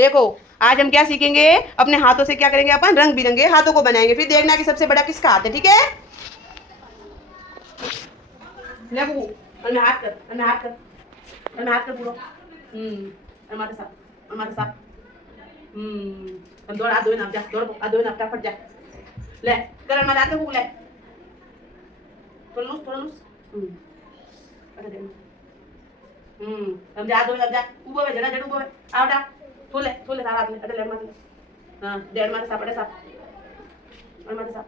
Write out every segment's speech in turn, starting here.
देखो आज हम क्या सीखेंगे, अपने हाथों से क्या करेंगे, अपन रंग बिरंगे हाथों को बनाएंगे, फिर देखना कि सबसे बड़ा किसका हाथ है। ठीक है, ले बबू, अन्ना हाथ कर, अन्ना हाथ कर, अन्ना हाथ कर पूरा। हमारे साथ, हमारे साथ। हम दौड़ हाथ धोए ना जा, दौड़ हाथ धोए ना फटाफट जा। ले कर हमारे हाथ को ले, थोड़ा लूस। अरे दे। हम जा धोए अब जा, ऊपर में जड़ा जड़ ऊपर में, आवड़ा, थोले सारा हाथ ले, अरे ले मार ले। हाँ, डेढ़ मारे साथ, अरे साथ, अरे मारे साथ।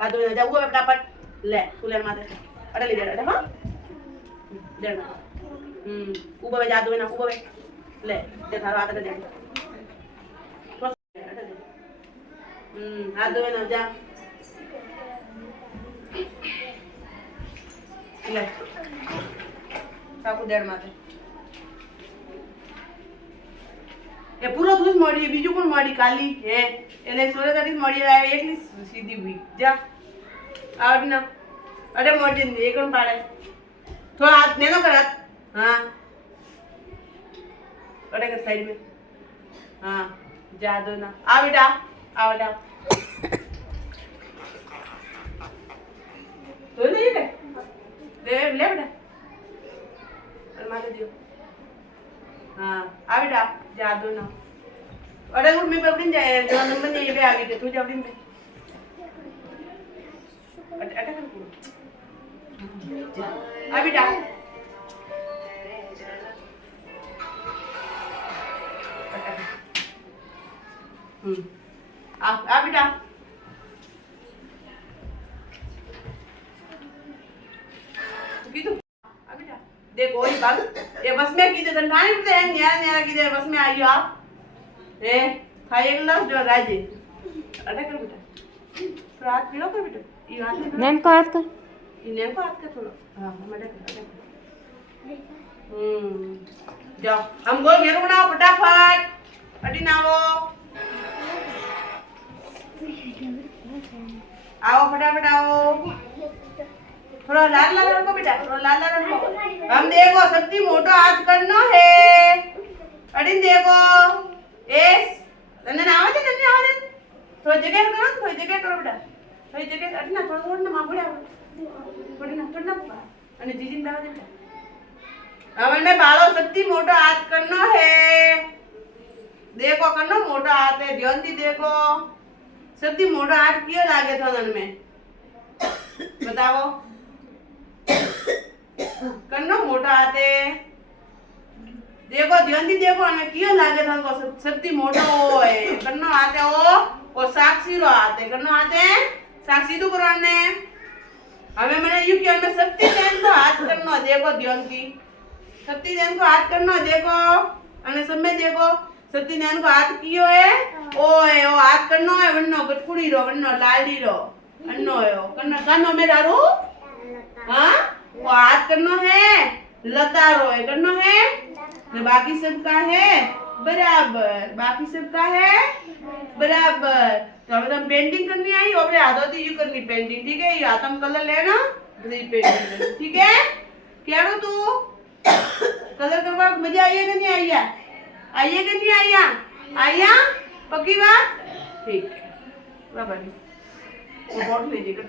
हाथ धोए जा ऊपर फटाफट, ले थोले मारे, अरे ले जड़ा, हाँ, डेढ़ मारे। ऊपर में जा धोए ना, ऊपर में, ले, दे सारा हाथ अरे दे। हाथ धोए ना जा, ले, साकू डेढ़ मारे। એ પૂરો થૂસ મળી, બીજું કોણ મળી કાલી હે, એને 16 મળી આવે, એકલી સીધી હુઈ જા આવડ ના, અરે મોટી એ કોણ પાડે, થોડા હાથ નેનો કર હાથ, हाँ अरे कर साइड में, हाँ जा दो ना, आ बेटा, आ बेटा, तो नहीं है दे ले बेटा, अरे मारे दियो, हाँ आ बेटा जा दो ना, अरे वो मैं पकड़ने जाए जो नंबर नहीं पे आ गई तू जा पकड़ने, अटक कर पूरा, आ बेटा, आ बेटा, कीधु आ बेटा, देखो ये बात, ये बस में कीधु तो नानी पता है न्यारा न्यारा कीधु बस में आयु आप, खाए एक लफ्ज़ जो राजे, अटक कर बेटा, थोड़ा हाथ मिलो कर बेटा, ये हाथ में, नेम को हाथ कर, ये नेम को हाथ कर थोड़ा, हाँ हम अटक कर, जाओ हम गोल घेरो बनाओ फटाफट, अटी ना आओ फटाफट आओ, थोड़ा लाल लाल रखो बेटा, थोड़ा लाल लाल रखो, हम देखो सबसे मोटो हाथ करना है, अड़ी देखो एस तन्ने आवे थे थोड़ा जगह करो बेटा, थोड़ी जगह अड़ी ना थोड़ा ना मां बोले थोड़ी ना અને જીજીને દાવા દે बेटा, हमन में बालो सबसे मोटो हाथ करना है, देखो करना मोटा हाथ है, ध्यान दी देखो सबसे मोटा हाथ क्यों लागे था नन में बताओ, करना मोटा हाथ है, देखो ध्यान दी देखो हमें क्यों लागे था को सबसे मोटा वो है, करना हाथ है वो साक्षी रो हाथ है, करना हाथ है साक्षी तो करने हमें मैंने यू किया में सबसे ध्यान को हाथ करना, देखो ध्यान की सबसे ध्यान को हाथ करना, देखो अने समय देखो सत्यनारायण को हाथ कियो है, ओ हाथ करनो है वन्नो गटकुड़ी रो वन्नो लाली रो अन्नो है ओ करनो कानो में दारू, हां वो हाथ करनो है लता रो है करनो है ने बाकी सब का है बराबर, बाकी सब का है बराबर। तो अब हम पेंटिंग करनी आई और हाथों से यू करनी पेंटिंग, ठीक है, ये हाथ हम कलर लेना ये पेंटिंग, ठीक है, केड़ो तू कलर करवा मजा आई है कि नहीं आई है, आइए कि नहीं आइया, आइया पक्की बात, ठीक है बाबा जी वो बोट लीजिए कर